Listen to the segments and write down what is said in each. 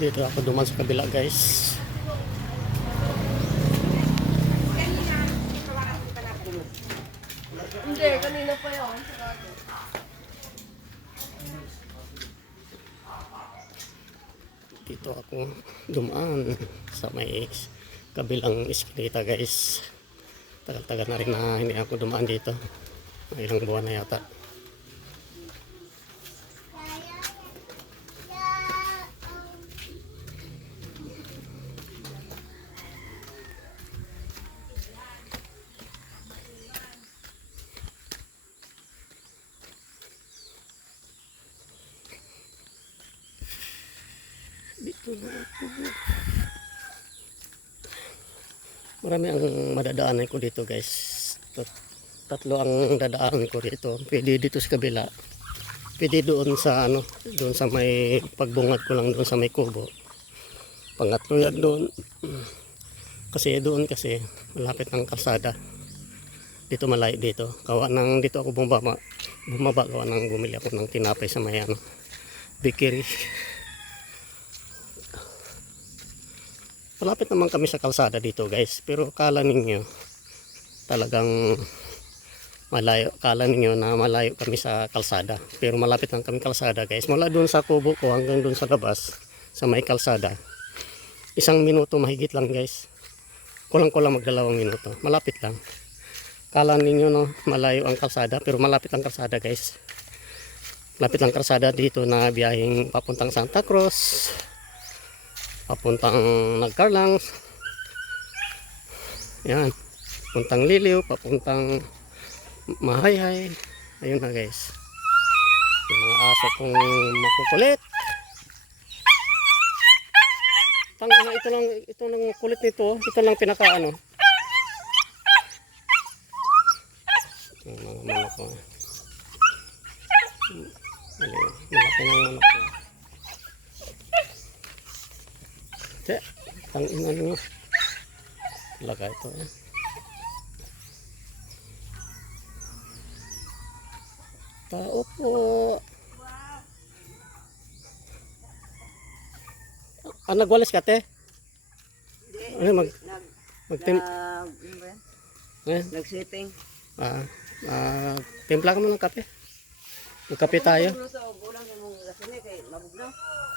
Dito ako duman sa kabila, guys. Hindi, kanina pa yun. Dito ako dumaan sa may kabilang iskinita, guys. Tagal-tagal na rin na hindi ako dumaan dito. Ilang buwan na yata. Dito na ako. Marami ang madadaanan ko dito, guys. Tatlo ang dadaanan ko dito. Pwede dito sa kabila. Pwede doon sa doon sa may pagbungad ko lang doon sa may kubo. Pangatlo yan doon. Kasi doon malapit ng kalsada. Dito malayo dito. Dito ako bumaba gawa nang bumili ako ng tinapay sa may bakery. Malapit naman kami sa kalsada dito, guys. Pero kala ninyo talagang malayo. Kala ninyo na malayo kami sa kalsada. Pero malapit lang kami kalsada, guys. Mula doon sa kubo ko hanggang doon sa labas sa may kalsada. 1 minuto mahigit lang, guys. Kulang-kulang mag-2 minuto. Malapit lang. Kala ninyo malayo ang kalsada, pero malapit ang kalsada, guys. Malapit lang kalsada dito na biyaheng papuntang Santa Cruz, papuntang Nagcarlang, yan, papuntang Liliw, papuntang Mahayhay. Ayun na, guys, yung mga aso kong makukulit. Ito lang kulit nito. Ito lang pinaka yung mga manok ko. Malaki ng manok ko. Tangin nyo. Talaga ito. Tao po. Nagwalis ka, te? Nag-sitting. Timpla ka mo ng kape. Magkape tayo.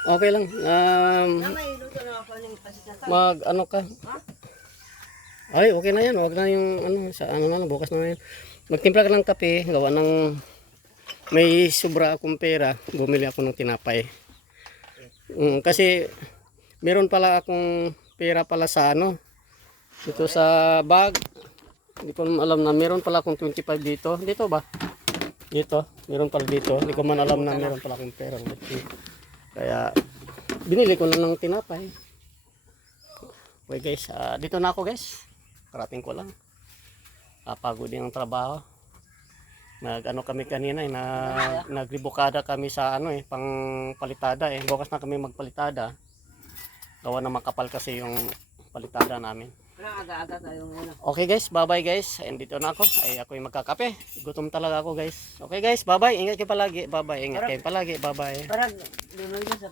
Okay lang. Ka? Ay, okay na yan. Wag na yung sa na lang, bukas na yan. Magtimpla ka ng kape, gawa ng may sobra akong pera, bumili ako ng tinapay. Kasi meron pala akong pera pala sa dito sa bag. Hindi ko alam na meron pala akong 25 dito. Dito ba? Dito. Meron pala dito. Hindi ko man alam na meron pala akong pera. Kaya binili ko lang ng tinapay. Okay, guys. Dito na ako, guys. Karating ko lang. Pagod din ang trabaho. Kami kanina nagribukada kami sa pang palitada bukas na kami magpalitada. Gawa na makapal kasi yung palitada namin. Aga-aga tayo ngayon. Okay, guys, bye-bye, guys. And dito na ako. Ako yung magkakape. Gutom talaga ako, guys. Okay, guys, bye-bye. Ingat kayo palagi. Bye-bye. Ingat kayo palagi. Bye-bye. Parang doon lang sa